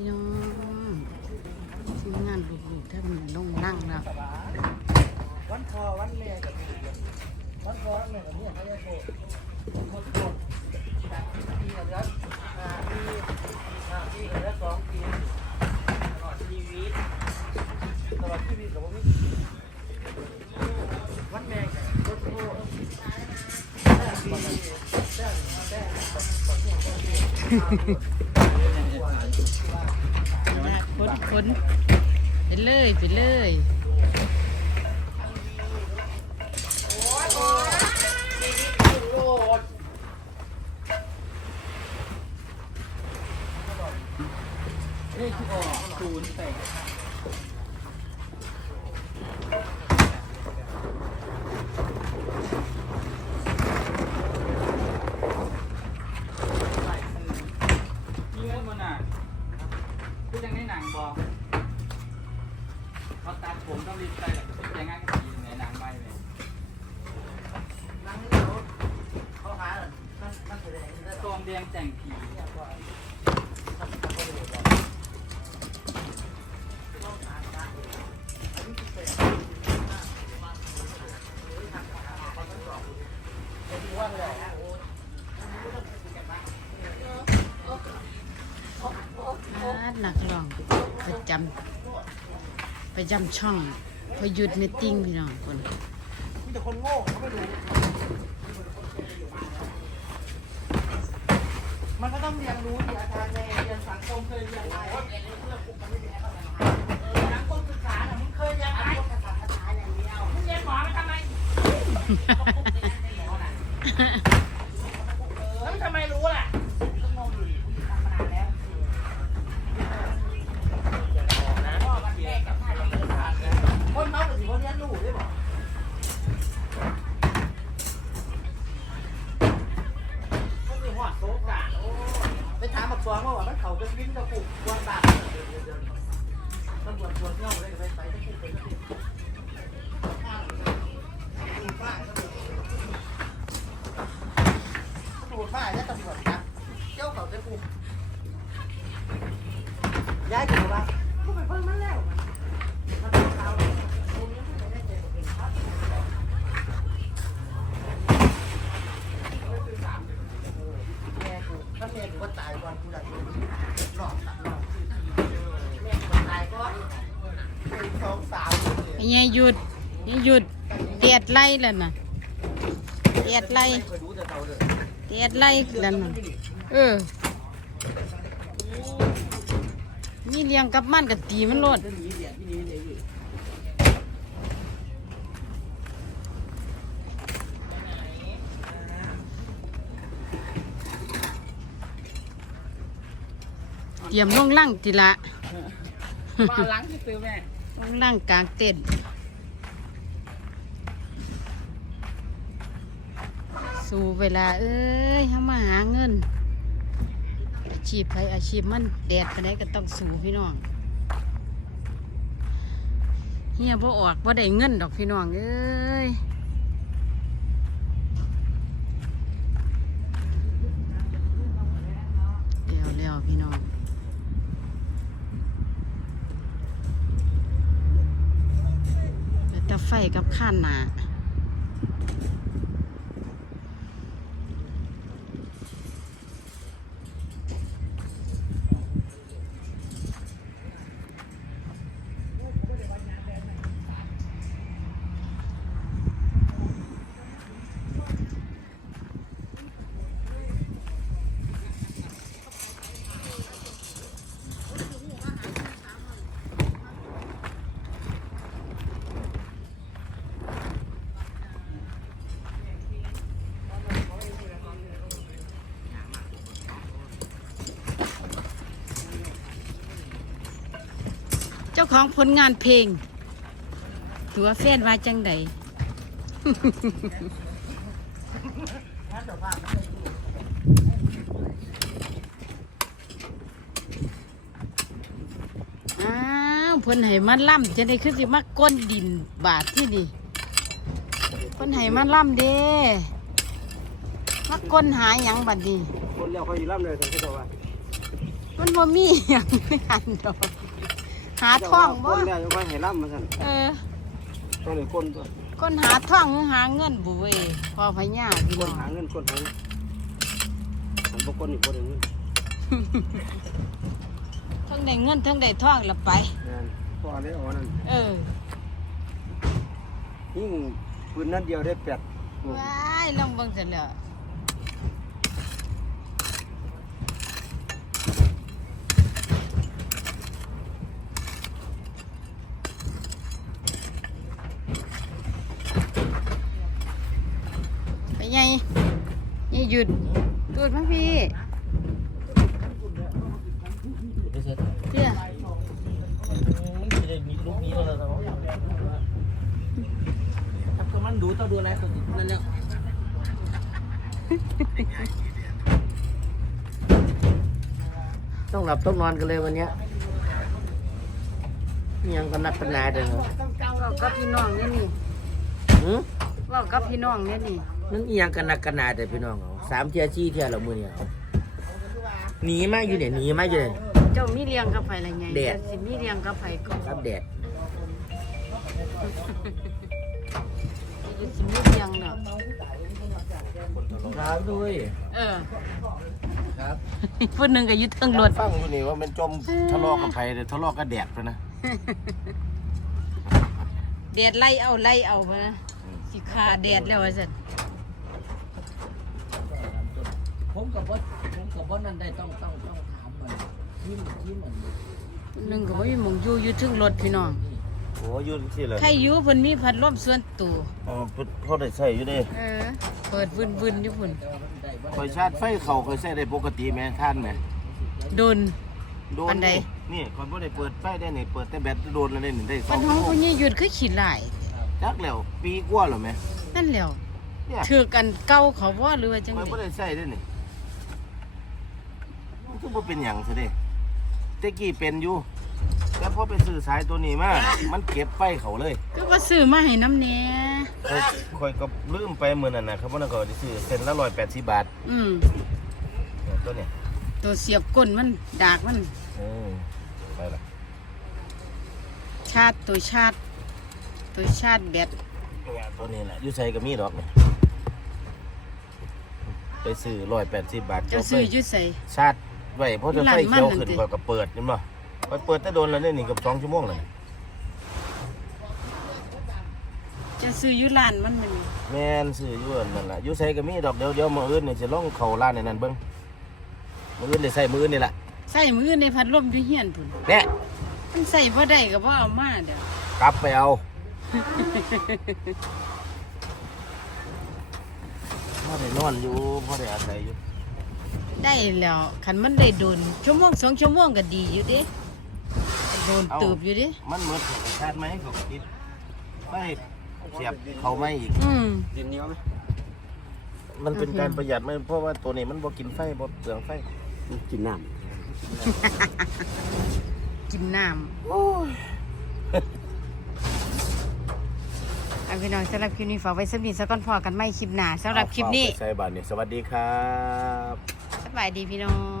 พี่น้องทีมงานลูกๆถ้ามันลงนั่งแล้ววันพอวันแม่กับวันพอวันแม่กับเนี่ยเขาเรียกโคโคตรโคตรจากปีกับรัฐปีปีกับรัฐสองปีตลอดชีวิตตลอดชีวิตกับผมวันแม่กับโคตรโคตรแต่ปีแต่แต่ คนคนไปเลยไปเลยเลขที่ออกศูนย์แปด มีเงินมันอะคือยังในหนังบอกเขาตัด ผมต้องรีบใส่แต่งานกันดีในนังไม่เลยนั่งนี่เขาเขาหาหรอนั่นนั่นแสดงนั่นตองแดงแต่งผี ประจำช่องพยุดเมตติ้งพี่น้องคนมีแต่คนโง่เขาไม่รู้มันก็ต้องเรียนรู้ดิอาจารย์ในเรียนสังคมเคยเรียนอะไรเรียนเรื่องกลุ่มมันไม่เป็นอะไรสังคมศึกษาน่ะมึงเคยเรียนอะไรภาษาภาษาอย่างเดียวมึงเรียนหมอมาทำไมแล้วทำไมรู้ล่ะก็งงอยู่คุณทำมานานแล้วพ่อมันแยกกับท่านเรียนผ่านแล้วคนเมาหรือคนเรียนรู้ได้บอก มันมีหัวโซกาโอ้ ไปถามบักฟองว่าว่ามันเขาเป็นวินกับกูกวนบาทตำรวจตรวจเงาเลยไปไปที่กูเป็นที่ตำรวจป้ายและตำรวจครับเจ้าเขาจะกูย้ายกูว่ากูไปเพิ่มมันแล้วมันเป็นเขาตรงนี้ไม่ได้เจอเป็นครับ แม่กู ถ้าแม่กูว่าตายก่อนกูอยากรู้หลอกตัดหลอกแม่กูตายก่อนหนึ่งสองสามสี่ไอ้ยายหยุดยายหยุดเตียดไล่แล้วน่ะเตียดไล่เคยรู้แต่เขาเลยเตียดไล่แล้วน่ะเออนี่เลี้ยงกับมันกับตีมันโลด จะหนีเหรียญที่นี้เลยอยู่ เตรียมลงล่างทีละมาล้างที่ซื้อแม่ลงล่างกลางเต้นสู่เวลา เอ้ยเขามาหาเงิน อาชีพใครอาชีพมันแดดไปไหนก็ต้องสู่พี่น้องเฮียบ่ออกบ่ได้เงินดอกพี่น้องเอ้ยเลี้ยวเลี้ยวพี่น้อง แล้วแต่ไฟกับข้านหนา จ้าของผลงานเพลง ตัวแฟนว่าจังใดถ้าเจ้าภาพมันไม่รู้อ้าวเพิ่นให้มาล่ำจะได้คือสิมาก้นดินบาทที่นี่เพิ่นให้มาล่ำเด้มาก้นหาหยังบัดนี้คนเลี้ยวเขาอยู่ล่ำเลยถึงจะบอกว่ามันมันบ่มีหยังหันดอก หาท่องบ่คนแล้วยังค่อยให้ล่ำมาสั่นเออต้องเลยคนตัวคนหาท่องหรือหาเงินบุเวยพอพญาพี่คน้อนงหาเงินคนหาเงินอันบ่คนอีกคนหนึ่งเงินทั้งได้เงินทั้งได้ท่องละไปงานพอได้เอานั่นเออยิ่งปืนนัดเดียวได้แปดลูกว้ายลองเบิ่งเสร็จแล้วไปไงนี่ หยุดตูดมาพี่เตี้ยก็มันดูต้องดูอะไรตัวนั่นแล้วต้องหลับต้องนอนกันเลยวันเนี้ยยังกันนักกันนายเด้อเว้ากับพี่น้องเนี่ยนี่หือเว้ากับพี่น้องเนี่ยนี่มันอีหยังกันนักกันนายเด้อพี่น้องเอา สามเที่ยชี้เที่ยละมือเนี่ยเอาหนีมาอยู่เนี่ยหนีมาอยู่เนี่ย เจ้ามีเลี้ยงกับไผละไงแดด สิมีเลี้ยงกับไผก่อนรับแดดสิมีเลี้ยงเนาะครับด้วยเออครับผู้หนึงก็อยู่เทิงรถฟังคนนี้ว่ามันจมทะเลาะกับไผเลยทะเลาะกับแดดไปนะแดดไล่เอาไล่เอาพะนะสิขาแดดแล้วว่าซั่น ผมกับว่าผมกับว่านั่นได้ต้องต้องต้องถามมันยิ้มยิ้มมันผู้หนึงก็บ่มีหมองอยู่อยู่เทิงรถพี่น้องโอ้ยืนที่เลยใครอยู่เพิ่นมีพัดลมส่วนตัวอ๋อพอได้ใส่อยู่เด้เออ เปิดวืนๆอยู่พุ่นคอยชาร์จไฟเขาคอยใส่ได้ปกติแม่ท่านแม่โดน โดอันนใด นี่คอยบ่ได้เปิดไฟได้นี่เปิดแต่แบตโดนแล้วได้นี่ได้สปัอนงห้องผู้ใหญ่หยุดคือขี้หลายจักแล้วปีกว่าแล้วแม่นั่นแหล้วเนี่ยถือกันเก่าเขาบ่หรือว่าจังคอยได๋บ่ได้ใส่ได้นี่ มันคือบ่เป็นหยังซะเด้แต่กี้เป็นอยู่แต่พอไปซื้อสายตัวนี้มามันเก็บไฟเขาเลยคือว่าซื้อมาให้น้ำแหน่คอยคอยก็ลืมไปมื้อนั้นน่ะครับว่านั่นก็ได้ซื้อเส้นละ180บาทอืม เนี่ยตัวเนี้ยตัวเสียบก้นมัน ดากมัน เออไปละชาร์จตัวชาร์จตัวชาร์จแบตเนี่ยตัวนี้แหละอยู่ใส่ก็มีดอกเนี่ยไปซื้อ180บาทเจะบซื้อเลยอยุใส่ชาร์จ ไว้เพราะจะไฟเขียวขึ้นร้านมันนั่นสิก็ก็เปิดนี่มั้ไปเปิดแต่โดนแล้วเนี่ยนี่เกับสองชั่วโมงเลยเจะซื้ออยุร้านมันมันแม่นซื้ออยู่อันนั่นแหละอยู่ใส่ก็มีดอกเดียวเดียวมื้ออื่นนี่จะล่องเข้าร้านในนั้นเบิ่งมื้ออื่นได้ใส่มื้ออื่นนี่แหละใส่มือในพัดลมอยู่เฮียนพุ่นแน่มันใส่บ่ได้ก็บ่เอามาเด้อกลับไปเอาพ่อได้นอนอยู่พ่อได้อาศัยอยู่ ได้แล้วคันมันได้โดนชั่วโมงสองชั่วโมงก็ดีอยู่เดิโดนตืบอยู่เดิมันหมดชาร์จไหมเขาก็ติดไปเสียบเข้าไม่อีกอืมดินเหนียวไหมมันเป็นการประหยัดไหมเพราะว่าตัวนี้มันบ่กินไฟบ่เปลืองไฟกินน้กินน้ำโอ้ยเอาพี่น้องสำหรับคลิปนี้ฝากไว้สำหรับสักก่อนพอกันไม่คลิปหน้าสำหรับคลิปนี้เอาฝากไปใส่บาทนี่สวัสดีครับ สบายดีพี่น้อง